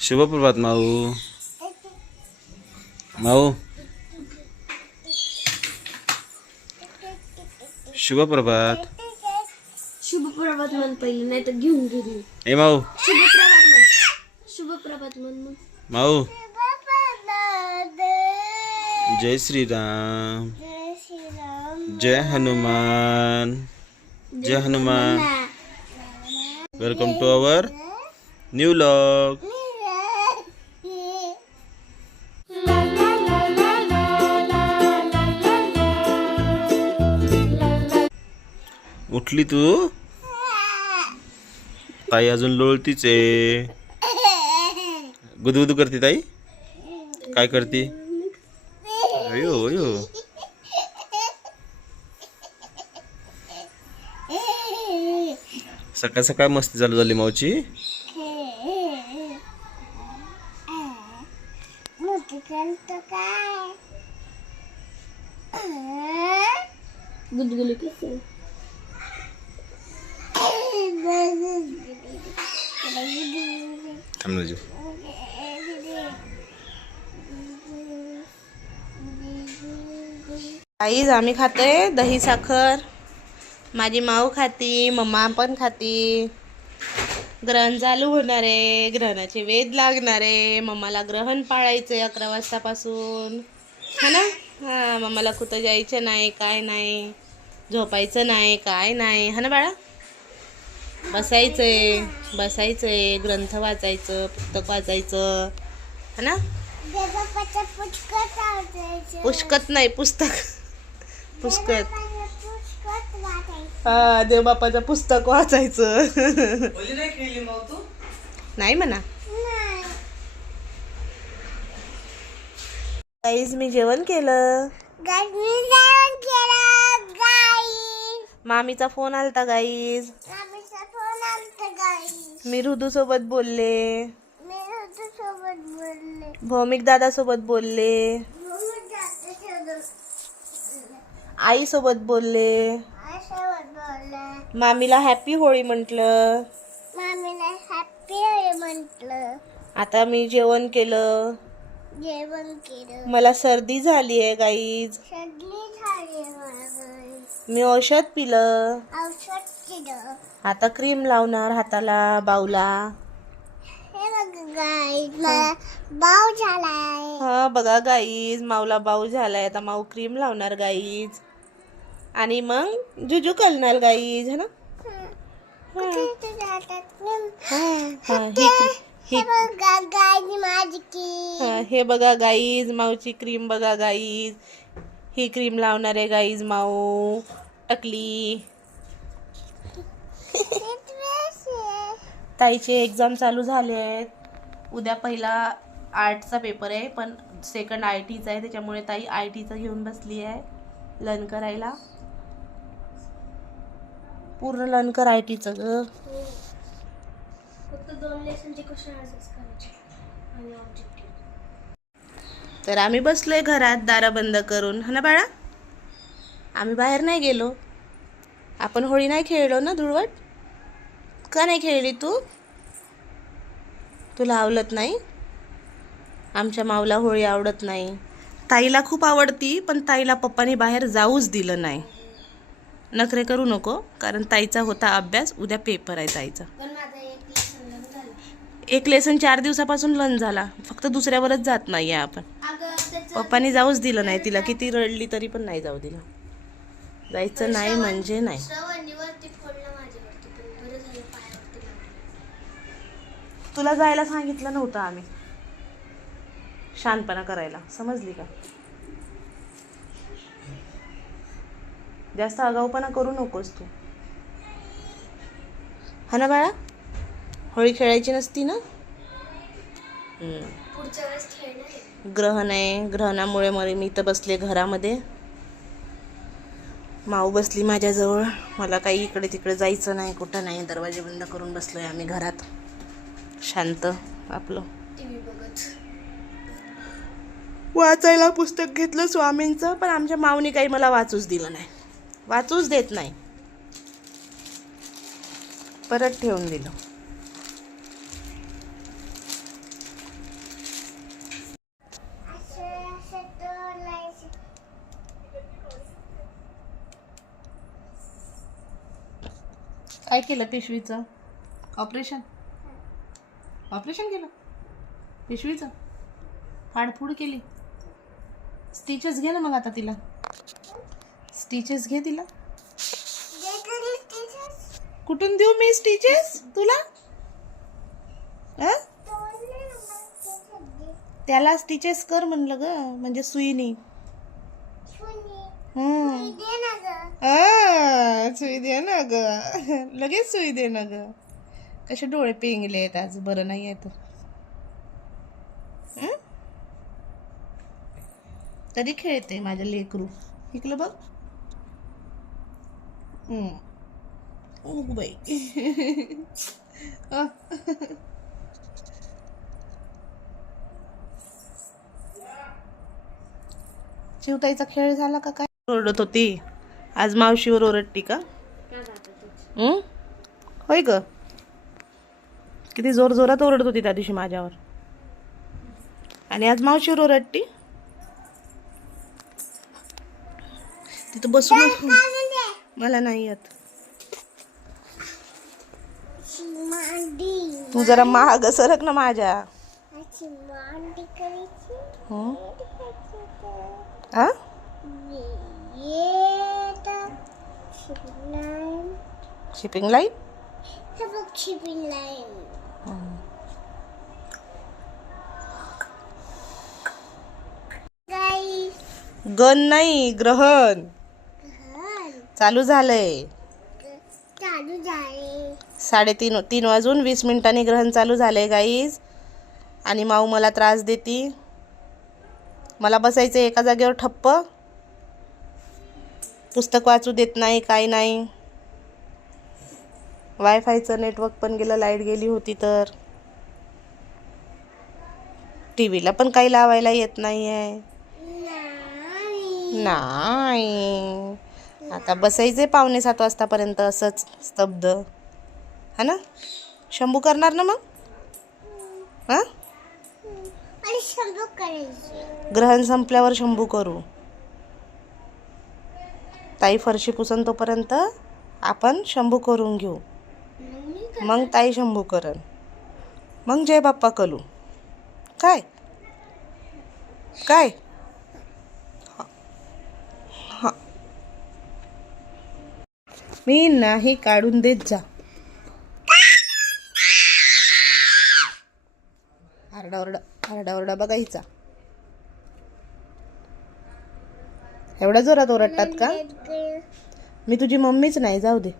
शुभप्रभात माऊ. माऊ शुभप्रभात. शुभप्रभात म्हण पहिले, नाही तर घेऊन गेली. ए माऊ. शुभप्रभात म्हण. शुभप्रभात म्हण. माऊ. जय श्रीराम. जय हनुमान. जय Hanuman. Welcome to our new vlog. उठली तू? ताई अजून लोळतीच आहे. गुदगुदू करते ताई. काय करते? अयो अयो. सकाळ सकाळ मस्ती चालू झाली मावची. गुदगुली कसं थांब ना जीव. आईज आम्ही खातोय दही साखर. माझी माऊ खाती, मम्मा पण खाती. ग्रहण चालू होणार आहे, ग्रहणाचे वेध लागणार आहे. मम्माला ग्रहण पाळायचंय 11 वाजतापासून, है ना? हां, मम्माला कुठं जायचं नाही, काय नाही, झोपायचं नाही, काय नाही, है ना बाळा? बसायचंय, ग्रंथ वाचायचं, पुस्तक वाचायचं, है ना? पुष्कत नाही, पुस्तक. हा, देवबापाचं पुस्तक वाचायचं. नाही म्हणा. गाईज मी जेवण केलं. मामीचा फोन आलता गाईज. मी ऋदू सोबत बोलले. भौमिक दादा सोबत बोलले. आई सोबत बोलले. मामीला हॅपी होळी म्हटलं. आता मी जेवण केलं. मला सर्दी झाली आहे गाईज. मी औषध पिलं. आता क्रीम लावणार हाताला, बाऊला. बाऊ झालाय. हा बघा गाईज, माऊला बाऊ झालाय. आता माऊ क्रीम लावणार गाईज, आणि मग जुजू करणार गाईज, है ना? हे बघा गाईज, माऊची क्रीम बघा गाईज. ही क्रीम लावणार आहे गाईज माऊ. टकली. ताईचे एक्झाम चालू झाले आहेत. उद्या पहिला आर्टचा पेपर आहे, पण सेकंड IT चा आहे, त्याच्यामुळे ताई IT चा घेऊन बसली आहे लर्न करायला. पूर्ण लर्न कर IT चं ग. फक्त 2 लेसनचे क्वेश्चन आन्सर्स करायचे आणि ऑब्जेक्टिव्ह. तर आम्ही बसलोय घरात दारा बंद करून, है ना बाळा? आम्ही बाहेर नाही गेलो. आपण होळी नाही खेळलो ना धुळवट? का नाही खेळली तू? तुला आवडत नाही? आमच्या माऊला होळी आवडत नाही. ताईला खूप आवडती, पण ताईला पप्पानी बाहेर जाऊच दिलं नाही. नखरे करू नको, कारण ताईचा होता अभ्यास. उद्या पेपर आहे ताईचा. एक लेसन 4 दिवसापासून लर्न झाला, फक्त दुसऱ्यावरच जात नाही आहे आपण. पप्पानी जाऊच दिलं नाही तिला. किती रडली तरी पण नाही जाऊ दिलं. जायचं नाही म्हणजे नाही. तुला जायला सांगितलं नव्हतं आम्ही, शानपणा करायला, समजली का? जास्त आगाऊपणा करू नकोस तू, हा ना बाळा? होळी खेळायची नसती ना? पुढच्या वेळेस खेळणार. ग्रहण आहे, ग्रहणामुळे मी इथं बसले घरामध्ये. माऊ बसली माझ्याजवळ. मला काही इकडे तिकडे जायचं नाही, कुठं नाही. दरवाजे बंद करून बसलोय आम्ही घरात, शांत आपलं. टीव्ही बघत. वाचायला पुस्तक घेतलं स्वामींचं, पण आमच्या माऊनी काही मला वाचूच दिलं नाही. वाचूच देत नाही, परत ठेवून दिलं. काय केलं पिशवीचं? ऑपरेशन केलं पिशवीचं? फाडफूड केली? स्टिचेस घे ना मग आता तिला. स्टिचेस घे तिला. कुठून देऊ मी स्टिचेस तुला? त्याला स्टिचेस कर म्हणलं ग, म्हणजे सुईनी. सुई दे ना ग, लगेच सुई दे ना ग. कसे डोळे पेंगले आहेत आज, बरं नाही आहे तर. तरी खेळते माझं लेकरू. इकलं बघ. बाई. शिवताईचा खेळ झाला का काय? ओरडत होती आज मावशीवर. ओरडती का? होय ग. किती जोर जोरात ओरडत होती त्या दिवशी माझ्यावर, आणि आज मावशीवर ओरडती. तिथं बसून मला नाही येत. तू जरा महाग सरक ना माझ्या. Shipping line. गण नाही, ग्रहण चालू झालंय. 3:30 वाजून 20 मिनिटांनी ग्रहण चालू झालंय गाईज. आणि माऊ मला त्रास देती. मला बसायचं एका जागेवर ठप्प. पुस्तक वाचू देत नाही, काय नाही. वायफायचं नेटवर्क पण गेलं, लाईट गेली होती तर. टीव्हीला पण काही लावायला येत नाहीये. नाही, आता बसायचे 6:45 वाजतापर्यंत असंच स्तब्ध. हा ना? शंभू करणार ना मग? हा, ग्रहण संपल्यावर शंभू करू. ताई फरशी पुसन तोपर्यंत आपण शंभू करून घेऊ. मग ताई शंभू करन. मग जय बाप्पा कलू. काय काय? हा, मी नाही काढून देत जा. आरडाओरडा बघायचा. एवढ्या जोरात ओरडतात का? मी तुझी मम्मीच नाही, जाऊ दे.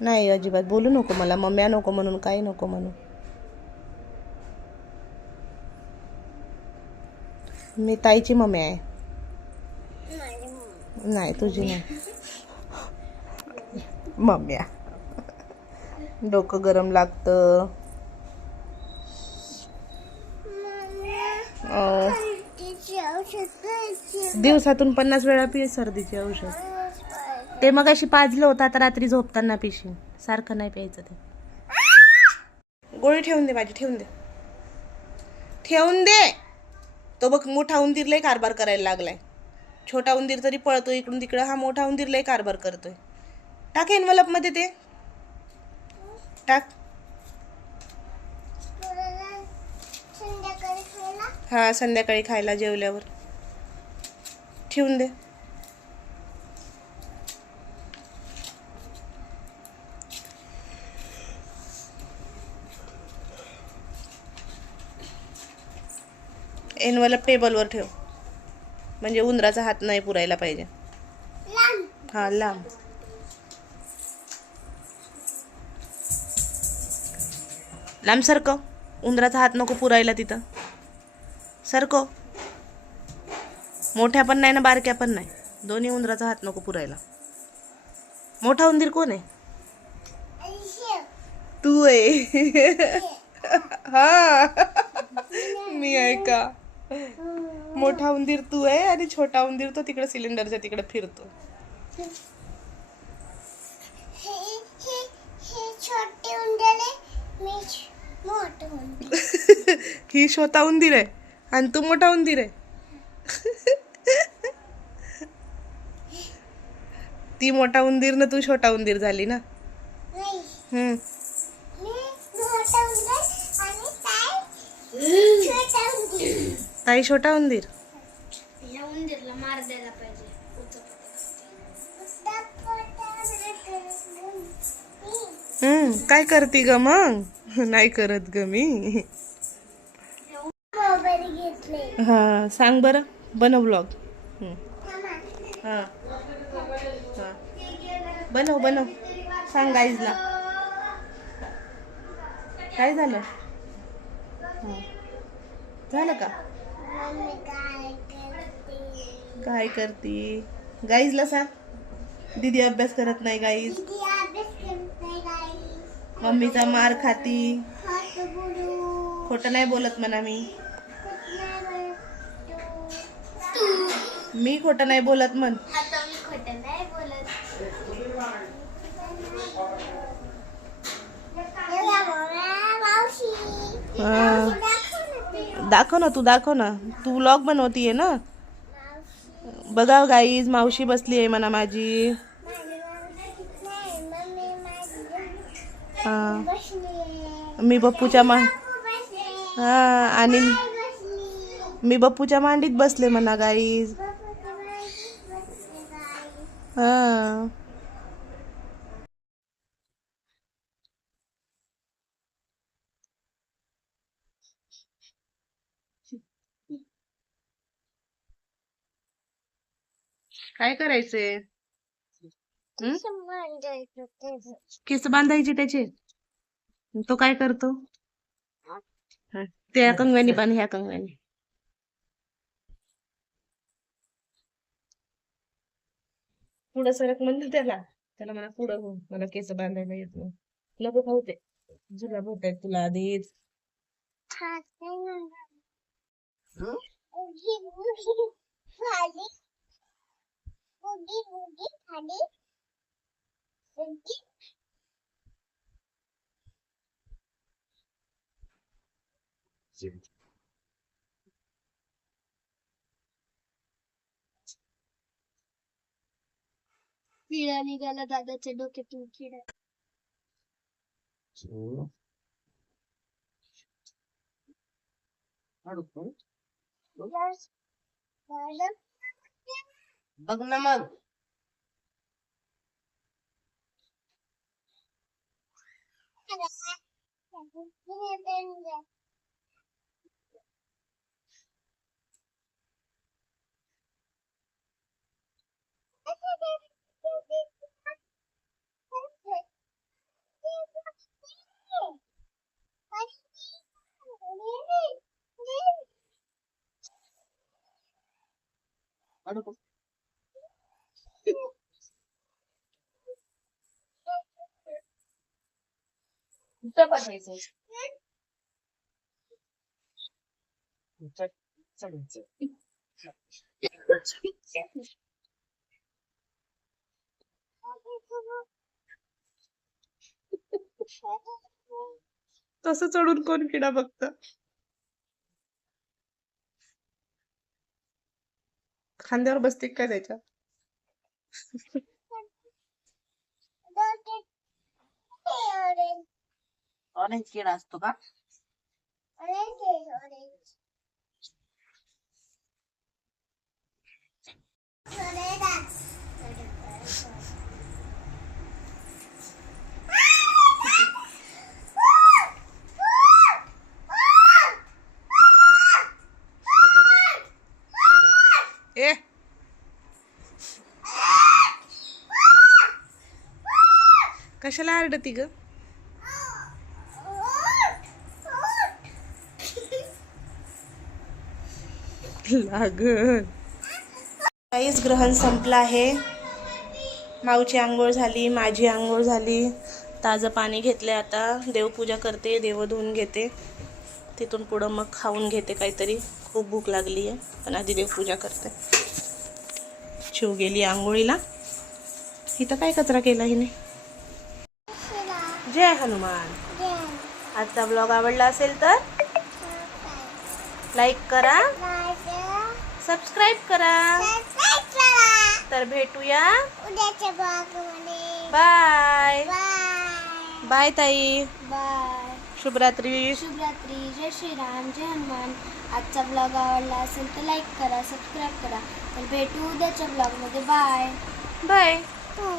नाही अजिबात बोलू नको मला. मम्म्या नको म्हणून, काही नको म्हणून. मी ताईची मम्मी आहे. नाही तुझी नाही. मम्म्या डोकं गरम लागतं. दिवसातून 50 वेळा पी सर्दीचे औषध. ते मग अशी पाजलं होतं, आता रात्री झोपताना पिशीन. सारखं नाही प्यायचं ते. गोळी ठेवून दे माझी, ठेवून दे. तो बघ मोठा उंदीर लय कारभार करायला लागलाय. छोटा उंदीर तरी पळतो इकडून तिकडं, हा मोठा उंदीर लय कारभार करतोय. टाक एनवलप मध्ये ते, टाक. हा, संध्याकाळी खायला जेवल्यावर. ठेवून दे. एनवलप टेबलवर ठेव, म्हणजे उंदराचा हात नाही पुरायला पाहिजे. हा, लांब. लांब सरकव. उंदराचा हात नको पुरायला तिथं. सरकव. मोठ्या पण नाही ना बारक्या पण नाही, दोन्ही उंदराचा हात नको पुरायला. मोठा उंदीर कोण आहे? तू आहे. हा, मी आहे का? मोठा उंदीर तू आहे आणि छोटा उंदीर तो तिकडे सिलेंडरच्या तिकडे फिरतो. ही छोटा उंदीर आहे आणि तू मोठा उंदीर आहे. ती मोठा उंदीर ना तू छोटा उंदीर झाली ना. हम्म. ताई छोटा उंदीर. या उंदीरला मार द्यायला पाहिजे. काय करते ग मग? नाही करत ग मी. हा सांग बरं, बनव ब्लॉग. हा हा बनव बनव, सांग गाईजला. काय झालं? झालं का? काय करती गाईजला सांग. दीदी अभ्यास करत नाही गाईज. मम्मीचा मार खाती. खोटं नाही बोलत म्हणा मी. मी खोटं नाही बोलत म्हण. आता मी खोटं नाही बोलत. दाखव ना, तू दाखव ना. तू व्लॉग बनवतीये ना. बघा गाईज, मावशी बसली आहे म्हणा माझी. हा मी बप्पूच्या हा आणि मी बप्पूच्या मांडीत बसले म्हणा गाईज. हा काय करायचंय? केस बांधायचे त्याचे. तो काय करतो? त्या कंगव्यानी बांध, ह्या कंगव्यानी. पुढं सरक म्हणते त्याला. त्याला मला पुढं हो, मला केस बांधायला येत नाही. नको खाऊ ते. जुलाब होत आहेत तुला आधीच. किडा निघाला दादाच्या डोक्यातून. किडा. बघ ना मग. तसं चढून कोण किडा बघत? खांद्यावर बसते काय त्याच्या? ऑरेंज किडा असतो का? ए कशाला आरडती ग? लागल. काहीच ग्रहण संपलं आहे. माऊची आंघोळ झाली, माझी आंघोळ झाली. ताजं पाणी घेतले. आता देवपूजा करते, देव धुवून घेते. तिथून पुढं मग खाऊन घेते काहीतरी. खूप भूक लागली आहे, पण आधी देवपूजा करते. शिव गेली आंघोळीला. इथं काय कचरा केला हिने? जय हनुमान. आजचा ब्लॉग आवडला असेल तर लाईक करा, सबस्क्राईब करा. तर भेटूया उद्याच्या ब्लॉगमध्ये. बाय. बाय ताई. बाय. शुभरात्री. शुभरात्री. जय श्रीराम, जय हनुमान. आजचा ब्लॉग आवडला असेल तर लाईक करा, सबस्क्राईब करा. तर भेटू उद्याच्या ब्लॉगमध्ये. Bye bye. हो.